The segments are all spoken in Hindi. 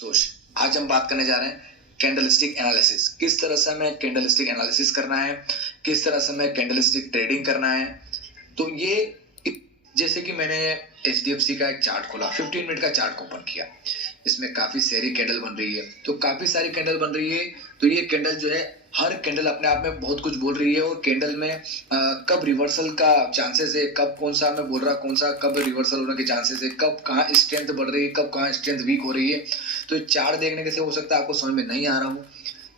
दोष आज हम बात करने जा रहे हैं कैंडलस्टिक एनालिसिस। किस तरह से हमें कैंडलस्टिक एनालिसिस करना है, किस तरह से हमें कैंडलस्टिक ट्रेडिंग करना है। तो ये जैसे कि मैंने HDFC का एक चार्ट खोला, 15 मिनट का चार्ट ओपन किया, इसमें काफी सारी कैंडल बन रही है। तो काफी सारी कैंडल बन रही है, तो ये कैंडल जो है हर कैंडल अपने आप में बहुत कुछ बोल रही है। और कैंडल में कब रिवर्सल का चांसेस है, कब कौन सा मैं बोल रहा कौन सा कब रिवर्सल होने के चांसेस है, कब कहाँ स्ट्रेंथ बढ़ रही है, कब कहाँ स्ट्रेंथ वीक हो रही है। तो चार्ट देखने से हो सकता है आपको समझ में नहीं आ रहा हो,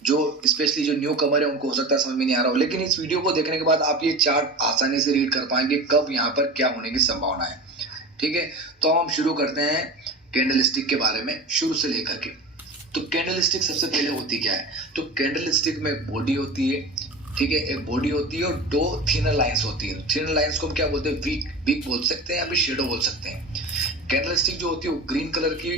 जो स्पेशली जो न्यू कमर है उनको हो सकता है समझ में नहीं आ रहा हो, लेकिन इस वीडियो को देखने के बाद आप ये चार्ट आसानी से रीड कर पाएंगे कब यहाँ पर क्या होने की संभावना है। ठीक है, तो हम शुरू करते हैं कैंडलस्टिक के बारे में शुरू से लेकर के। तो कैंडलस्टिक सबसे पहले होती क्या है, तो कैंडलस्टिक में एक बॉडी होती है। ठीक है, एक बॉडी होती है और दो थिनर लाइंस होती है। थिनर लाइंस को हम क्या बोलते हैं, वीक बोल सकते हैं या फिर शेडो बोल सकते हैं। कैंडलस्टिक जो होती है वो ग्रीन कलर की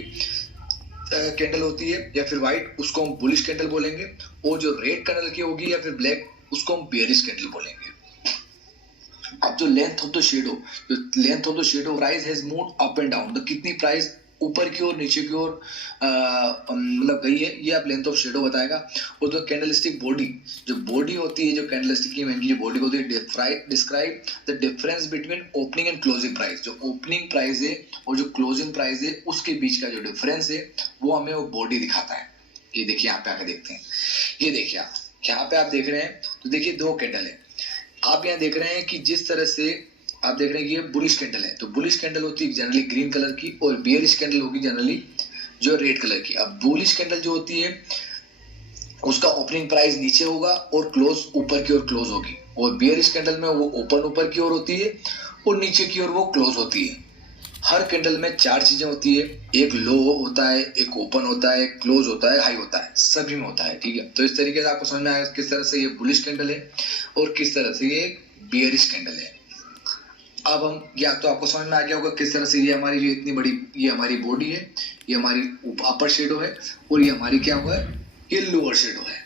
कैंडल होती है या फिर व्हाइट, उसको हम बुलिश कैंडल बोलेंगे। और जो रेड कलर की होगी या फिर ब्लैक, उसको हम बेयरिश कैंडल बोलेंगे। अब जो length of the shadow price has moved up and down, तो कितनी प्राइस ऊपर की ओर नीचे की ओर मतलब गई है, ये आप लेंथ ऑफ शेडो बताएगा। और जो कैंडलस्टिक बॉडी, जो बॉडी होती है, जो कैंडलस्टिक की मेनली जो बॉडी होती है, describe the difference between opening and closing price. जो ओपनिंग प्राइस है और जो क्लोजिंग प्राइस है उसके बीच का जो डिफरेंस है वो हमें वो बॉडी दिखाता है। ये देखिए, यहाँ पे आकर देखते हैं। ये देखिए, आप यहाँ पे आप देख रहे हैं, तो देखिए दो कैंडल है। आप यहाँ देख रहे हैं कि जिस तरह से आप देख रहे हैं कि ये बुलिश कैंडल है, तो बुलिश कैंडल होती है जनरली ग्रीन कलर की और बियरिश कैंडल होगी जनरली जो रेड कलर की। अब बुलिश कैंडल जो होती है उसका ओपनिंग प्राइस नीचे होगा और क्लोज ऊपर की ओर क्लोज होगी, और बियरिश कैंडल में वो ओपन ऊपर की ओर होती है और नीचे की ओर वो क्लोज होती है। हर कैंडल में चार चीजें होती है, एक लो होता है, एक ओपन होता है, क्लोज होता है, हाई होता है, सभी में होता है। ठीक है, तो इस तरीके से आपको समझ में आएगा किस तरह से ये बुलिश कैंडल है और किस तरह से ये बियरिश कैंडल है। अब हम या तो आपको समझ में आ गया होगा किस तरह से ये हमारी जो इतनी बड़ी ये हमारी बॉडी है, ये हमारी अपर शेडो है और ये हमारी क्या हुआ है, ये लोअर शेडो है।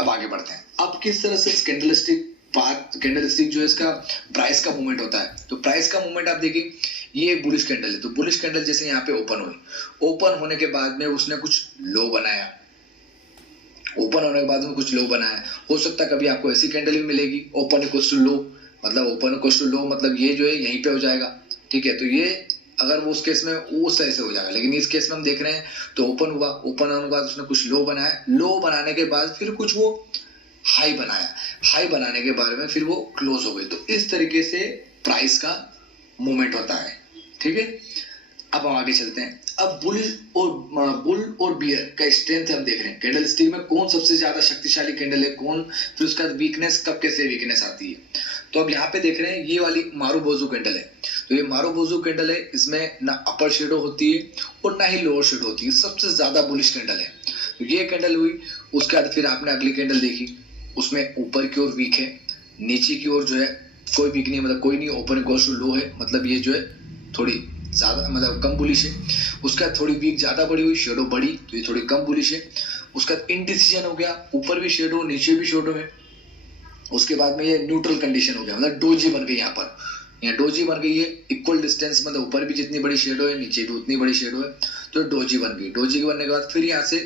अब आगे बढ़ते हैं। अब किस तरह से कैंडलस्टिक जो है इसका प्राइस का मूवमेंट होता है। तो प्राइस का मूवमेंट आप देखिए, ये एक बुलिश कैंडल है, तो बुलिश कैंडल जैसे यहाँ पे ओपन हुई, ओपन होने के बाद में उसने कुछ लो बनाया, ओपन होने के बाद में कुछ लो बनाया। हो सकता है कभी आपको ऐसी कैंडल भी मिलेगी, ओपन इक्वल्स टू लो, मतलब ओपन इक्वल्स टू लो, मतलब ये जो है यहीं पे हो जाएगा। ठीक है, तो ये अगर वो उस केस में उस तरह से हो जाएगा, लेकिन इस केस में हम देख रहे हैं तो ओपन हुआ, ओपन होने के बाद उसने कुछ लो बनाया, लो बनाने के बाद फिर कुछ वो हाई बनाया, हाई बनाने के बाद में फिर वो क्लोज हो गई। तो इस तरीके से प्राइस का मूवमेंट होता है। ठीक है, अब हम आगे चलते हैं। अब बुल और बियर का स्ट्रेंथ हम देख रहे हैं, कैंडलस्टिक में कौन सबसे ज्यादा शक्तिशाली कैंडल है, कौन फिर उसका वीकनेस कब कैसे वीकनेस आती है। तो अब यहाँ पे देख रहे हैं ये वाली मारुबोजू कैंडल है, तो ये मारुबोजू कैंडल है, इसमें ना अपर शेडो होती है और ना ही लोअर शेडो होती है, सबसे ज्यादा बुलिश कैंडल है। तो ये कैंडल हुई, उसके बाद फिर आपने अगली कैंडल देखी, उसमें ऊपर की ओर वीक है, नीचे की ओर जो है कोई वीक नहीं, मतलब कोई नहीं, ओपन इक्वल्स टू लो है, मतलब ये जो है थोड़ी ज्यादा मतलब कम बुलिश है। उसका थोड़ी वीक ज्यादा बड़ी हुई, शेडो बड़ी, तो ये थोड़ी कम बुलिश है। उसका इनडिसीजन हो गया, ऊपर भी शेडो नीचे भी शेडो है। उसके बाद में ये न्यूट्रल कंडीशन हो गया, मतलब डोजी बन गई, यहाँ डोजी बन गई है, इक्वल डिस्टेंस, मतलब ऊपर भी जितनी बड़ी शेडो है नीचे भी उतनी बड़ी शेडो है, तो डोजी बन गई। डोजी बनने के बाद फिर यहाँ से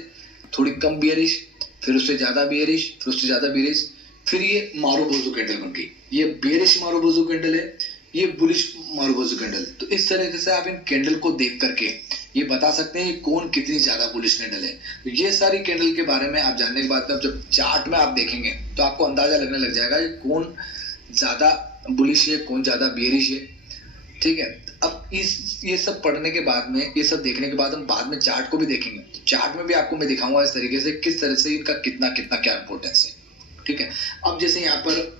थोड़ी कम बियरिश, फिर उससे ज्यादा बियरिश, फिर उससे ज्यादा बियरिश, फिर ये मारुबोजू कैंडल बन गई। ये बियरिश मारुबोजू कैंडल है, ये बुलिश मारुबोजू कैंडल। तो इस तरीके से आप इन कैंडल को देख करके ये बता सकते हैं कौन कितनी ज्यादा बुलिश कैंडल है। तो ये सारी कैंडल के बारे में आप जानने के बाद जब चार्ट में आप देखेंगे तो आपको अंदाजा लगने लग जाएगा कि कौन ज्यादा बुलिश है, कौन ज्यादा बियरिश है। ठीक है, अब ये सब पढ़ने के बाद में, ये सब देखने के बाद हम बाद में चार्ट को भी देखेंगे। तो चार्ट में भी आपको मैं दिखाऊंगा इस तरीके से किस तरह से इनका कितना कितना क्या इंपॉर्टेंस है। ठीक है, अब जैसे यहाँ पर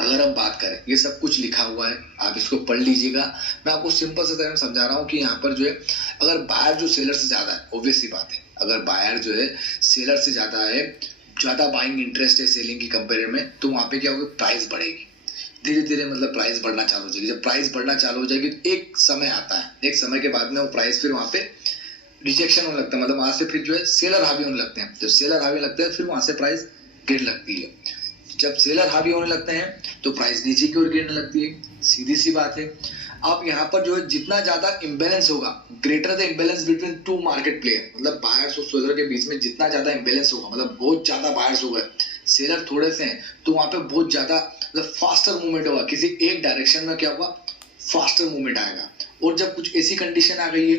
अगर हम बात करें, ये सब कुछ लिखा हुआ है, आप इसको पढ़ लीजिएगा। मैं आपको सिंपल से तरह में समझा रहा हूँ कि यहाँ पर जो है अगर बायर जो सेलर से ज्यादा है, ऑब्वियस सी बात है, अगर बायर जो है सेलर से ज्यादा है, ज्यादा बाइंग इंटरेस्ट है सेलिंग की कंपेयर में, तो वहां पे क्या होगा, प्राइस बढ़ेगी धीरे धीरे, मतलब प्राइस बढ़ना चालू हो जाएगी। जब प्राइस बढ़ना चालू हो जाएगी तो एक समय आता है, एक समय के बाद में वो प्राइस फिर वहां पे रिजेक्शन होने लगता है, मतलब वहां से फिर जो है सेलर हावी होने लगते हैं। जब सेलर हावी लगते हैं फिर वहां से प्राइस गिर लगती है। जब सेलर हावी होने लगते हैं तो प्राइस नीचे की ओर गिरने लगती है, सीधी सी बात है। अब यहाँ पर जो है जितना ज्यादा इम्बेलेंस होगा, greater the imbalance between two market player, मतलब बायर्स और सेलर के बीच में जितना ज्यादा इम्बेलेंस होगा, मतलब बहुत ज्यादा बायर्स हो गए, सेलर थोड़े से हैं, तो वहां पे बहुत ज्यादा मतलब फास्टर मूवमेंट होगा, किसी एक डायरेक्शन में क्या होगा, फास्टर मूवमेंट आएगा। और जब कुछ ऐसी कंडीशन आ गई है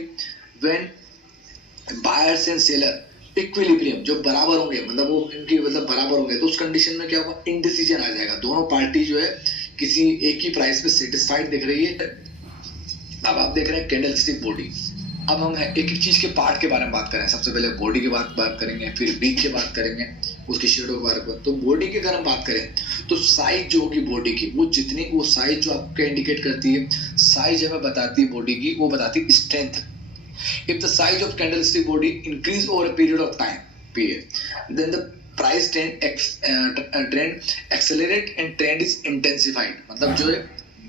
when buyers and seller equilibrium, जो बराबर होंगे, मतलब वो इनकी मतलब बराबर होंगे, तो उस कंडीशन में क्या होगा, इनडिसीजन आ जाएगा। दोनों पार्टी जो है किसी एक ही प्राइस पे सेटिस्फाइड दिख रही है। अब आप देख रहे हैं कैंडलस्टिक बॉडी। अब हम एक एक चीज के पार्ट के बारे में बात करें। सबसे पहले बॉडी की बात करेंगे, फिर वीक की बात करेंगे, उसकी शेडो के बारे में। तो बॉडी की अगर हम बात करें तो साइज जो होगी बॉडी की, वो जितनी, वो साइज जो आपको इंडिकेट करती है, साइज हमें बताती है बॉडी की, वो बताती है strength. If the size of candlestick body increase over a period of time, then the price trend accelerate and trend is intensified। मतलब जो है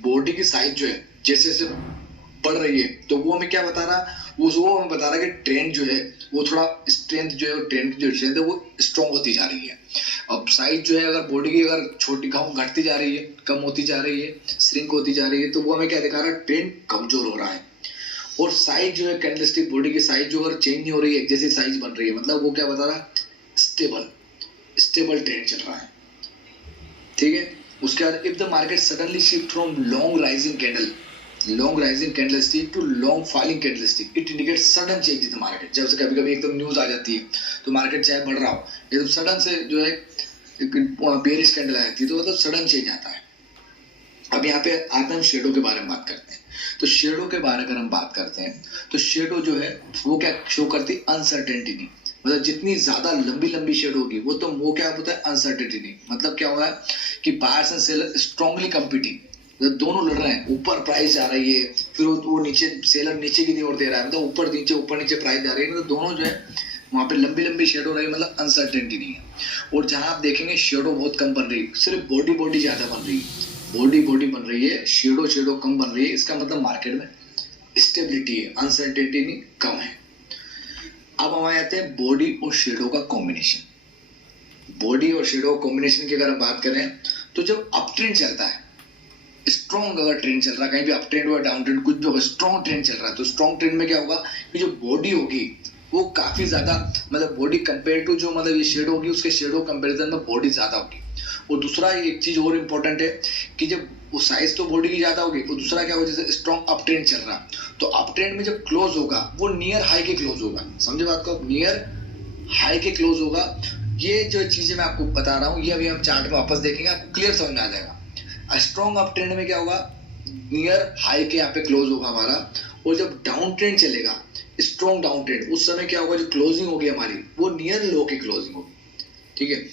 बॉडी की साइज जो है जैसे जैसे बढ़ रही है, तो वो हमें क्या बता रहा, वो हमें बता रहा है कि ट्रेंड जो है वो थोड़ा स्ट्रेंथ जो है, ट्रेंड की जो स्ट्रेंथ है वो स्ट्रॉन्ग होती जा रही है। अब साइज जो है अगर बॉडी की अगर छोटी घटती जा रही है, कम होती जा रही है, श्रिंक होती जा रही है, तो वो हमें क्या दिखा रहा है, ट्रेंड कमजोर हो रहा है। और साइज जो है कैंडलस्टिक बॉडी की साइज जो अगर चेंज नहीं हो रही है, जैसी साइज बन रही है, मतलब वो क्या बता रहा है, स्टेबल ट्रेंड चल रहा है। ठीक है। उसके बाद if the market suddenly shift from long rising candlestick to long falling candlestick, it indicate sudden change in the market. जब से कभी कभी एकदम न्यूज आ जाती है तो मार्केट चाहे बढ़ रहा हो, एकदम सडन से जो है बेयरिश कैंडल आ जाती है, तो मतलब सडन चेंज आता है। अब यहाँ पे आते हैं हम शेडो के बारे में बात करते हैं। तो शेडो के बारे में अगर हम बात करते हैं तो शेडो जो है वो क्या शो करती है, अनसर्टेनिटी नहीं। मतलब जितनी ज्यादा लंबी शेडो होगी वो तो वो क्या होता है, अनसर्टेनिटी नहीं। मतलब क्या हुआ है कि buyers and seller strongly competing, मतलब दोनों लड़ रहे हैं, ऊपर प्राइस जा रही है, फिर वो नीचे सेलर नीचे की ओर दे रहा है, मतलब ऊपर नीचे प्राइस जा रही है, मतलब दोनों जो है वहां पे लंबी शेडो रही है, मतलब अनसर्टेनिटी नहीं है। और जहां आप देखेंगे शेडो बहुत कम बन रही है, सिर्फ बॉडी ज्यादा बन रही है, बॉडी बन रही है, शेडो कम बन रही है, इसका मतलब मार्केट में स्टेबिलिटी है, अनसर्टेनिटी कम है। अब हम आते हैं बॉडी और शेडो का कॉम्बिनेशन। बॉडी और शेडो कॉम्बिनेशन की अगर हम बात करें तो जब अप ट्रेंड चलता है, स्ट्रॉन्ग अगर ट्रेंड चल रहा है, कहीं भी अप ट्रेंड हुआ डाउन ट्रेंड कुछ भी होगा, स्ट्रॉन्ग ट्रेंड चल रहा है, तो स्ट्रॉन्ग ट्रेंड में क्या होगा कि जो बॉडी होगी वो काफी ज्यादा, मतलब बॉडी कंपेयर टू जो मतलब ये शेडो होगी, उसके शेडो कंपेरिजन में बॉडी ज्यादा होगी। और दूसरा एक चीज और इम्पोर्टेंट है कि जब वो साइज तो बॉडी की ज्यादा होगी, और दूसरा क्या होगा, जैसे स्ट्रॉन्ग अप ट्रेंड चल रहा, तो अप ट्रेंड में जब क्लोज होगा वो नियर हाई के क्लोज होगा। समझे बात को, नियर हाई के क्लोज होगा। ये जो चीजें मैं आपको बता रहा हूँ ये अभी हम चार्ट में वापस देखेंगे, आपको क्लियर समझ में आ जाएगा। स्ट्रॉन्ग अप ट्रेंड में क्या होगा, नियर हाई के यहाँ पे क्लोज होगा हमारा, और जब डाउन ट्रेंड चलेगा, स्ट्रॉन्ग डाउन ट्रेंड, उस समय क्या होगा, जो क्लोजिंग होगी हमारी वो नियर लो की क्लोजिंग होगी। ठीक है।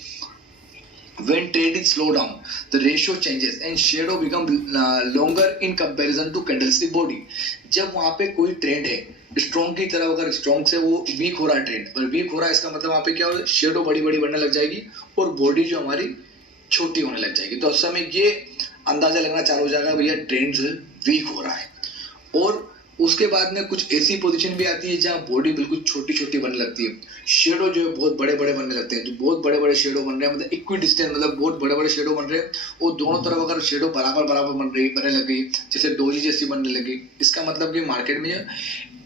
When trade is slow down, the ratio changes and shadow become longer in comparison to candlestick body। जब वहां पे कोई ट्रेंड है स्ट्रॉन्ग की तरफ, अगर स्ट्रॉन्ग से वो वीक हो रहा है ट्रेंड, और वीक हो रहा है इसका मतलब वहां पे क्या हो, शेडो बड़ी बढ़ने लग जाएगी और बॉडी जो हमारी छोटी होने लग जाएगी। तो उस समय ये अंदाजा लगना चालू हो जाएगा भैया ट्रेंड जो है वीक हो रहा है। और उसके बाद में कुछ ऐसी पोजीशन भी आती है जहां बॉडी बिल्कुल छोटी बनने लगती है, शेडो जो है बहुत बड़े बनने लगते हैं। जो बहुत बड़े शेडो बन रहे हैं, मतलब इक्वी डिस्टेंस, मतलब बहुत बड़े शेडो बन रहे हैं, और दोनों तरफ अगर शेडो बराबर बनने लग गई, जैसे डोजी जैसी बनने लगी, इसका मतलब कि मार्केट में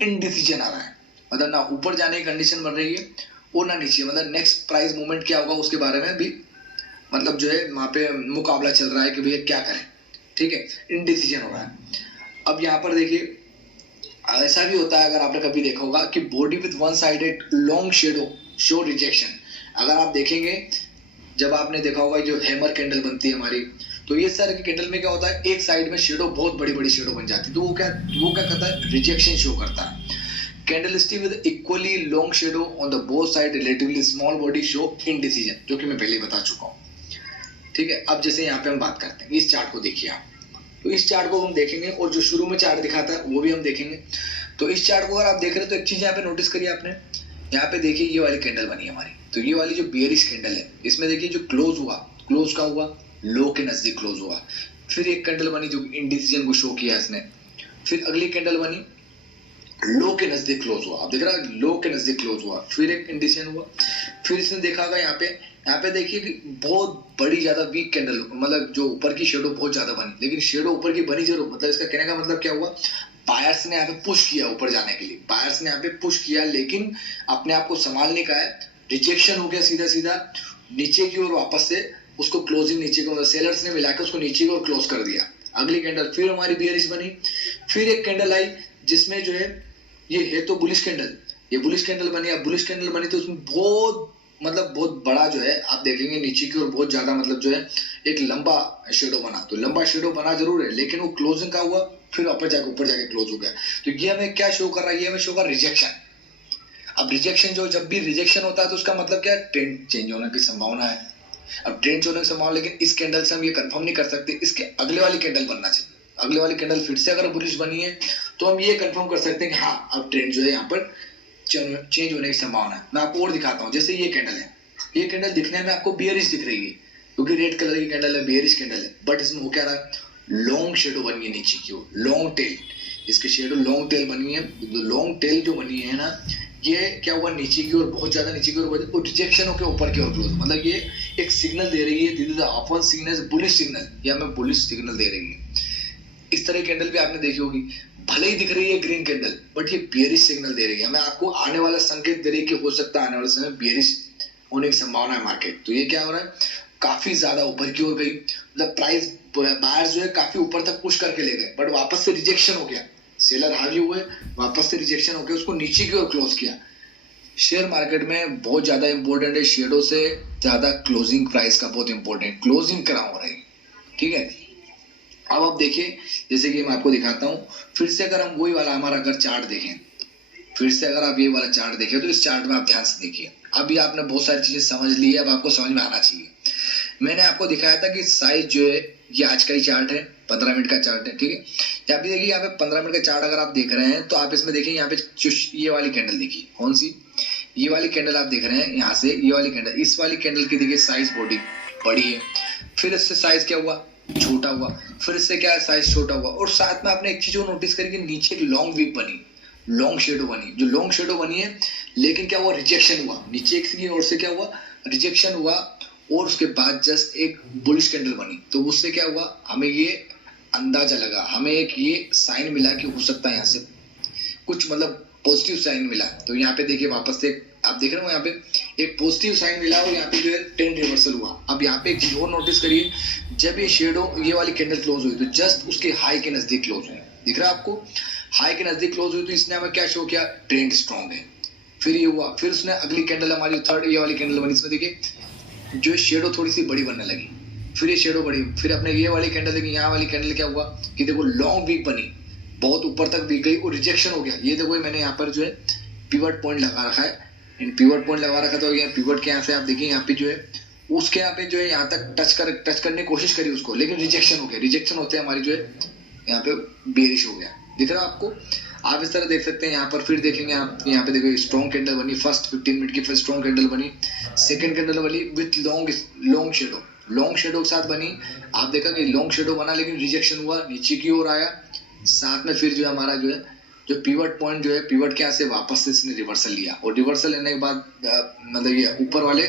इनडिसीजन आ रहा है, मतलब ना ऊपर जाने की कंडीशन बन रही है और ना नीचे, मतलब नेक्स्ट प्राइस मूवमेंट क्या होगा उसके बारे में भी मतलब जो है वहां पे मुकाबला चल रहा है कि भैया क्या करें। ठीक है, इनडिसीजन हो रहा है। अब यहाँ पर देखिए ऐसा भी होता है, अगर आपने कभी देखा होगा कि body with one sided long shadow show rejection. अगर आप देखेंगे, जब आपने देखा होगा जो हैमर कैंडल बनती है हमारी, तो ये सारे के कैंडल में क्या होता है, एक साइड में शेडो बहुत बड़ी शेडो बन जाती है, तो वो क्या करता है, रिजेक्शन शो करता है। Candlestick with equally long shadow on the both side relatively small body show indecision, जो कि मैं पहले बता चुका हूँ। ठीक है। अब जैसे यहाँ पे हम बात करते हैं, इस चार्ट को देखिए आप, तो इस चार्ट को हम देखेंगे और जो शुरू में चार्ट दिखाता है वो भी हम देखेंगे। तो इस चार्ट को अगर आप देख रहे हैं तो एक चीज यहाँ पे नोटिस करिए आपने, यहाँ पे देखिए ये वाली कैंडल बनी हमारी, तो ये वाली जो बियरिश कैंडल है, इसमें देखिए जो क्लोज का हुआ, लो के नजदीक क्लोज हुआ। फिर एक कैंडल बनी जो इंडिसीजन को शो किया इसने, फिर अगली कैंडल बनी लो के नजदीक क्लोज हुआ, आप देख रहे हैं लो के नजदीक क्लोज हुआ, फिर एक इंडिसीजन हुआ, फिर इसने देखा होगा यहाँ पे देखिए कि बहुत बड़ी ज्यादा वीक कैंडल, मतलब जो ऊपर की शेडो बहुत ज्यादा बनी, लेकिन शेडो ऊपर की बनी जरूर, मतलब इसका कहने का मतलब क्या हुआ, बायर्स ने यहाँ पे पुश किया ऊपर जाने के लिए, बायर्स ने यहाँ पे पुश किया, लेकिन अपने आप को संभालने का है, रिजेक्शन हो गया सीधा सीधा नीचे की ओर वापस से, उसको क्लोजिंग नीचे की ओर, सेलर्स ने मिला के उसको नीचे की ओर क्लोज कर दिया। अगली कैंडल फिर हमारी बियरिश बनी, फिर एक कैंडल आई जिसमें जो है ये है तो बुलिश कैंडल, ये बुलिश कैंडल बनी। अब बुलिश कैंडल बनी तो उसमें बहुत बड़ा जो है आप देखेंगे नीचे की ओर बहुत ज्यादा मतलब जो है एक लंबा शेडो बना, तो लंबा शेडो बना जरूर है, लेकिन वो क्लोजिंग का हुआ फिर ऊपर जाके क्लोज हो गया। तो ये हमें क्या शो कर रहा है, ये हमें शो कर रिजेक्शन। अब रिजेक्शन जब भी रिजेक्शन होता है तो उसका मतलब क्या है, ट्रेंड चेंज होने की संभावना है। अब ट्रेंड होने की संभावना, लेकिन इस कैंडल से हम ये कंफर्म नहीं कर सकते, इसके अगले वाली कैंडल बनना चाहिए। अगले वाली कैंडल फिर से अगर बुलिश बनी है तो हम ये कंफर्म कर सकते हैं कि हाँ अब ट्रेंड जो है यहाँ पर चेंज होने की संभावना है। मैं आपको और दिखाता हूँ, जैसे ये कैंडल है, ये कैंडल दिखने में आपको बियरिश दिख रही है क्योंकि रेड कलर की कैंडल है, बियरिश कैंडल है, बट इसमें हो क्या रहा है, लॉन्ग शेडो बनी है नीचे की ओर, लॉन्ग टेल, इसकी शेडो लॉन्ग टेल बनी है। लॉन्ग टेल जो बनी है ना, ये क्या हुआ, नीचे की ओर बहुत ज्यादा नीचे की ओर रिजेक्शन होकर ऊपर की ओर क्लोज, मतलब ये एक सिग्नल दे रही है, this is often signal bullish signal, या हमें बुलिश सिग्नल दे रही है। इस तरह की कैंडल भी आपने देखी होगी, भले ही दिख रही है ग्रीन कैंडल बट ये बियरिश सिग्नल दे रही है, हमें आपको आने वाला संकेत दे रही है कि हो सकता है आने वाले समय बियरिश होने की संभावना है मार्केट। तो ये क्या हो रहा है, काफी ज्यादा ऊपर की ओर गई, मतलब प्राइस बायर्स जो है काफी ऊपर तक पुश करके ले गए, बट वापस से रिजेक्शन हो गया, सेलर हावी हुए, वापस से रिजेक्शन हो गया, उसको नीचे की ओर क्लोज किया। शेयर मार्केट में बहुत ज्यादा इंपॉर्टेंट है, शेडो से ज्यादा क्लोजिंग प्राइस का बहुत इंपॉर्टेंट, क्लोजिंग करा हो रही है, ठीक है। अब आप देखिए, जैसे कि मैं आपको दिखाता हूँ, फिर से अगर हम वही वाला हमारा अगर चार्ट देखें, फिर से अगर आप ये वाला चार्ट देखें तो इस चार्ट में आप ध्यान से देखिए, अभी आपने बहुत सारी चीजें समझ ली है, अब आपको समझ में आना चाहिए। मैंने आपको दिखाया था कि साइज जो है ये आज का ही चार्ट है, 15 मिनट का चार्ट है, ठीक है। यहाँ पे देखिए, यहाँ पे 15 मिनट का चार्ट अगर आप देख रहे हैं तो आप इसमें देखिए, यहाँ पे ये वाली कैंडल देखिए, कौन सी, ये वाली कैंडल आप देख रहे हैं, यहाँ से ये वाली कैंडल, इस वाली कैंडल की देखिए साइज बॉडी बड़ी है, फिर इससे साइज क्या हुआ, छोटा हुआ, फिर इससे क्या साइज छोटा हुआ, और साथ में आपने एक चीज और नोटिस करी कि नीचे एक लॉन्ग वीक बनी, लॉन्ग शेडो बनी, जो लॉन्ग शेडो बनी है, लेकिन क्या हुआ, रिजेक्शन हुआ नीचे की ओर से, क्या हुआ, रिजेक्शन हुआ, और उसके बाद जस्ट एक बुलिश कैंडल बनी। तो उससे क्या हुआ, हमें ये अंदाजा लगा, हमें एक ये साइन मिला कि हो सकता है यहाँ से कुछ मतलब पॉजिटिव साइन मिला। तो यहाँ पे देखिए वापस से आप देख रहे हो, यहाँ पे एक पॉजिटिव साइन मिला और यहाँ पे जो है ट्रेंड रिवर्सल हुआ। अब यहाँ पे एक चीज और नोटिस करिए, जब ये शेडो ये वाली कैंडल क्लोज हुई तो जस्ट उसके हाई के नजदीक क्लोज हुई, दिख रहा है आपको, हाई के नजदीक क्लोज हुई, तो इसने हमें क्या शो किया, ट्रेंड स्ट्रॉन्ग है। फिर ये हुआ, फिर उसने अगली कैंडल हमारी थर्ड ये वाली कैंडल बनी, इसमें देखिए जो शेडो थोड़ी सी बड़ी बनने लगी, फिर ये शेडो बड़ी, फिर अपने ये वाली कैंडल देखिए, यहाँ वाली कैंडल क्या हुआ कि देखो लॉन्ग वीक बनी, बहुत ऊपर तक वीक गई और रिजेक्शन हो गया। ये देखो मैंने यहाँ पर जो है पिवट पॉइंट लगा रखा है, इन पिवट पॉइंट लगा रखा, तो ये पिवट के यहाँ से आप देखिए, यहाँ पे जो है उसके यहाँ पे जो है यहाँ तक टच करने की कोशिश करी उसको, लेकिन रिजेक्शन हो गया, रिजेक्शन होते हमारी जो है यहाँ पे बेरिश हो गया, दिख रहा है आपको। आप इस तरह देख सकते हैं, यहाँ पर फिर देखेंगे आप, यहाँ पे देखो स्ट्रॉन्ग कैंडल बनी, फर्स्ट 15 मिनट की फिर स्ट्रॉन्ग कैंडल बनी, सेकंड कैंडल बनी with long shadow, long shadow के साथ बनी। आप देखा कि लॉन्ग शेडो बना लेकिन रिजेक्शन हुआ, नीचे की ओर आया, साथ में फिर जो है हमारा जो है जो पिवट पॉइंट जो है, पिवट के यहाँ से वापस से इसने रिवर्सल लिया, और रिवर्सल लेने के बाद मतलब ये ऊपर वाले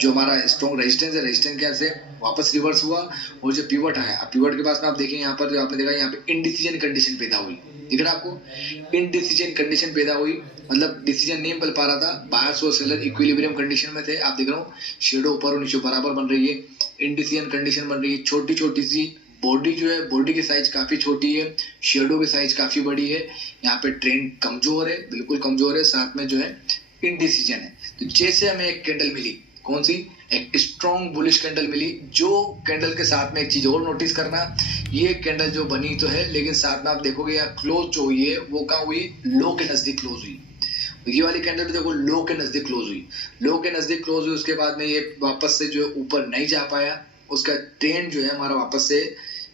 जो हमारा स्ट्रॉन्ग रेजिस्टेंस है, रेजिस्टेंस के यहाँ से वापस रिवर्स हुआ, और जो पिवट आया, पिवट के पास में आप देखें यहाँ पर जो आपने देखा, यहाँ पे इनडिसीजन कंडीशन पैदा हुई, दिख रहा है आपको, इनडिसीजन कंडीशन पैदा हुई, मतलब डिसीजन नहीं मिल पा रहा था, बायर्स और सेलर इक्विलिब्रियम कंडीशन में थे। आप देख रहे हो शेडो ऊपर और नीचे बराबर बन रही है, इनडिसीजन कंडीशन बन रही है, छोटी छोटी सी बॉडी जो है, बॉडी की साइज काफी छोटी है, शेडो की साइज काफी बड़ी है, यहाँ पे ट्रेंड कमजोर है, बिल्कुल कमजोर है, साथ में जो है इनडिसीजन है। तो जैसे हमें एक कैंडल मिली, कौन सी, एक स्ट्रॉन्ग बुलिश कैंडल मिली, जो कैंडल के साथ में एक चीज और नोटिस करना, ये कैंडल जो बनी तो है, लेकिन साथ में आप देखोगे यहाँ क्लोज जो हुई है वो कहाँ हुई, लो के नजदीक क्लोज हुई। ये वाली कैंडल देखो लो के नजदीक क्लोज हुई, लो के नजदीक क्लोज हुई, उसके बाद में ये वापस से जो है ऊपर नहीं जा पाया, उसका ट्रेंड जो है हमारा वापस से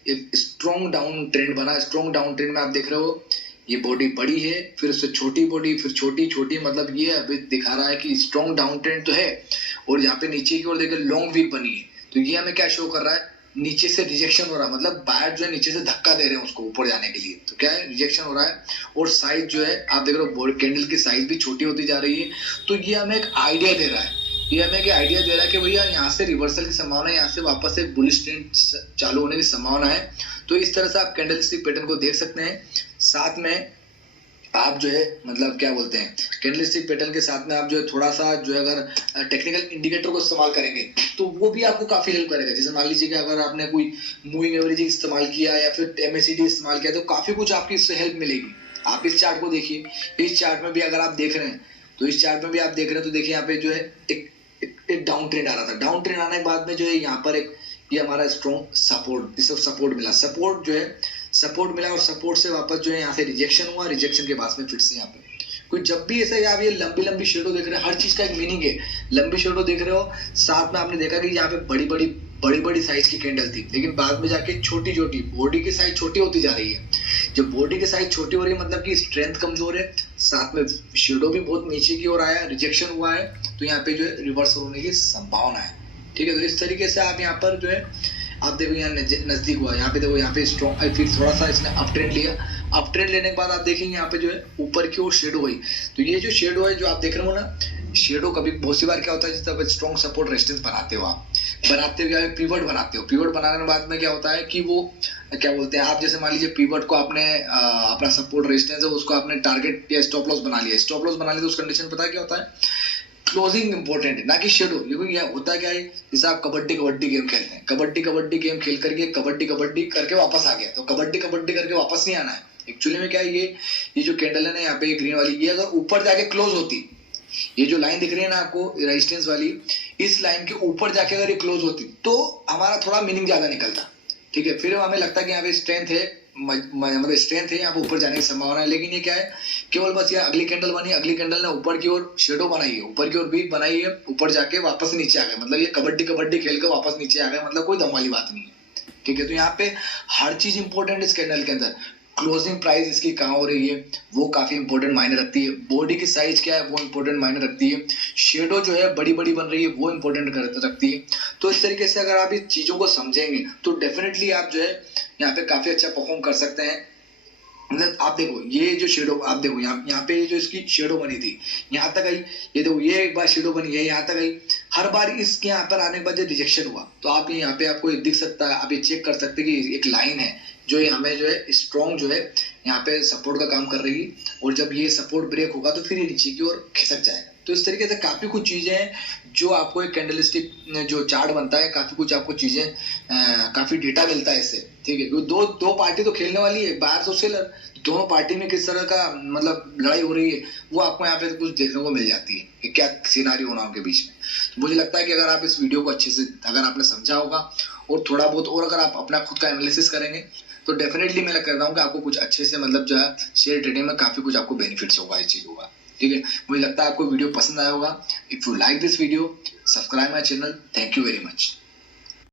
एक स्ट्रॉन्ग डाउन ट्रेंड बना। स्ट्रॉन्ग डाउन ट्रेंड में आप देख रहे हो ये बॉडी बड़ी है, फिर उससे छोटी बॉडी, फिर छोटी छोटी, मतलब ये अभी दिखा रहा है कि स्ट्रॉन्ग डाउन ट्रेंड तो है, और यहाँ पे नीचे की ओर देखिए लॉन्ग वीक बनी है। तो ये हमें क्या शो कर रहा है, नीचे से रिजेक्शन हो रहा है, मतलब बायर जो है नीचे से धक्का दे रहे हैं उसको ऊपर जाने के लिए, तो क्या है, रिजेक्शन हो रहा है, और साइज जो है आप देख रहे हो कैंडल की साइज भी छोटी होती जा रही है। तो ये हमें एक आइडिया दे रहा है ये हमें क्या आइडिया दे रहा है कि भैया यहाँ से रिवर्सल की संभावना है, यहाँ से वापस एक बुलिश ट्रेंड चालू होने की संभावना है। तो इस तरह से आप कैंडलस्टिक पैटर्न को देख सकते हैं। साथ में आप जो है मतलब क्या बोलते हैं, कैंडलस्टिक पैटर्न के साथ में आप जो है थोड़ा सा जो है अगर टेक्निकल इंडिकेटर को इस्तेमाल करेंगे तो वो भी आपको काफी हेल्प करेगा। जैसे मान लीजिए कि अगर आपने कोई मूविंग एवरेज इस्तेमाल किया या फिर MACD इस्तेमाल किया तो काफी कुछ आपकी इससे हेल्प मिलेगी। आप इस चार्ट को देखिए, इस चार्ट में भी अगर आप देख रहे हैं तो इस चार्ट में भी आप देख रहे हैं तो देखिए यहाँ पे जो है एक डाउन ट्रेंड आ रहा था। डाउन ट्रेंड आने के बाद में जो है यहाँ पर एक ये हमारा स्ट्रॉन्ग सपोर्ट, इसको सपोर्ट मिला, सपोर्ट जो है सपोर्ट मिला और सपोर्ट से वापस जो है यहाँ से रिजेक्शन हुआ, रिजेक्शन के बाद में फिर से यहाँ पे कोई जब भी ऐसा आप ये लंबी लंबी शेडो देख रहे हैं, हर चीज का एक मीनिंग है। लंबी शेडो देख रहे हो, साथ में आपने देखा कि यहाँ पे बड़ी बड़ी साइज की कैंडल थी, लेकिन बाद में जाके छोटी छोटी बॉडी की साइज छोटी होती जा रही है। जब बॉडी की साइज छोटी हो रही है मतलब कि स्ट्रेंथ कमजोर है, साथ में शेडो भी बहुत नीचे की ओर आया, रिजेक्शन हुआ है, तो यहाँ पे जो है रिवर्स होने की संभावना है। ठीक है, तो इस तरीके से आप यहाँ पर जो है आप देखो यहाँ नजदीक हुआ, यहाँ पे देखो यहाँ पे स्ट्रॉन्ग, फिर थोड़ा सा इसने अप ट्रेंड लिया, अप ट्रेंड लेने के बाद आप देखेंगे यहाँ पे जो है ऊपर की ओर शेडो हुई। तो ये जो शेडो है जो आप देख रहे हो ना, शेडो कभी बहुत सी बार क्या होता है जब स्ट्रॉन्ग सपोर्ट रेजिस्टेंस बनाते हो, आप बनाते हो पिवट बनाते हो, पिवट बनाने के बाद में क्या होता है कि वो क्या बोलते हैं, आप जैसे मान लीजिए पिवट को आपने अपना सपोर्ट रेजिस्टेंस है उसको आपने टारगेट या स्टॉप लॉस बना लिया, स्टॉप लॉस बना लिया तो उस कंडीशन पता है क्या होता है, क्लोजिंग इंपॉर्टेंट है ना कि शेडो। क्योंकि यह होता क्या है, जैसे आप कबड्डी गेम खेलते हैं, कबड्डी गेम खेल करके कबड्डी करके वापस आ गया, तो कबड्डी करके वापस नहीं आना है। एक्चुअली में क्या है, ये जो कैंडल है ना यहाँ पे ग्रीन वाली, ये अगर ऊपर जाके क्लोज होती, ये जो लाइन दिख रही है ना आपको रेजिस्टेंस वाली, इस लाइन के ऊपर जाके अगर ये क्लोज होती तो हमारा थोड़ा मीनिंग ज्यादा निकलता। ठीक है, फिर हमें लगता है कि यहाँ पे स्ट्रेंथ है, मतलब स्ट्रेंथ है, यहाँ पे ऊपर जाने की संभावना है। लेकिन ये क्या है, केवल बस ये अगली कैंडल बनी, अगली कैंडल ने ऊपर की ओर शेडो बनाई है, ऊपर की ओर वीक बनाई है, ऊपर जाके वापस नीचे आ गए, मतलब ये कबड्डी खेल के वापस नीचे आ गए, मतलब कोई दम वाली बात नहीं है। ठीक है, तो यहाँ पे हर चीज इंपॉर्टेंट इस कैंडल के अंदर, क्लोजिंग प्राइस इसकी कहाँ हो रही है वो काफी इंपॉर्टेंट मायने रखती है, बॉडी की साइज क्या है वो इंपॉर्टेंट मायने रखती है, शेडो जो है बड़ी बन रही है वो इंपॉर्टेंट रखती है। तो इस तरीके से अगर आप इस चीजों को समझेंगे तो डेफिनेटली आप जो है यहाँ पे काफी अच्छा परफॉर्म कर सकते हैं। मतलब आप देखो ये जो शेडो, आप देखो यहाँ पे जो इसकी शेडो बनी थी यहाँ तक आई, ये देखो ये एक बार शेडो बनी है यहाँ तक आई, हर बार इसके यहाँ पर आने के बाद जो रिजेक्शन हुआ, तो आप यहाँ पे आपको दिख सकता है, आप ये चेक कर सकते हैं कि एक लाइन है जो हमें जो है स्ट्रॉन्ग जो है यहाँ पे सपोर्ट का काम कर रही है, और जब ये सपोर्ट ब्रेक होगा तो फिर ये नीचे की ओर खिसक जाएगा। तो इस तरीके से काफी कुछ चीजें हैं जो आपको एक कैंडलस्टिक जो चार्ट बनता है, काफी कुछ आपको चीजें काफी डेटा मिलता है इससे। ठीक है, दो पार्टी तो खेलने वाली है, बायर्स और सेलर, दोनों पार्टी में किस तरह का मतलब लड़ाई हो रही है वो आपको यहाँ पे कुछ देखने को मिल जाती है कि क्या सिनारियो होना उनके बीच में। तो मुझे लगता है कि अगर आप इस वीडियो को अच्छे से अगर आपने समझा होगा और थोड़ा बहुत और अगर आप अपना खुद का एनालिसिस करेंगे तो डेफिनेटली मैं कर रहा हूँ कि आपको कुछ अच्छे से मतलब जो है शेयर ट्रेडिंग में काफी कुछ आपको बेनिफिट्स होगा इस चीज होगा। ठीक है, मुझे लगता है आपको वीडियो पसंद आया होगा। If you like this video, subscribe my channel. Thank you very much.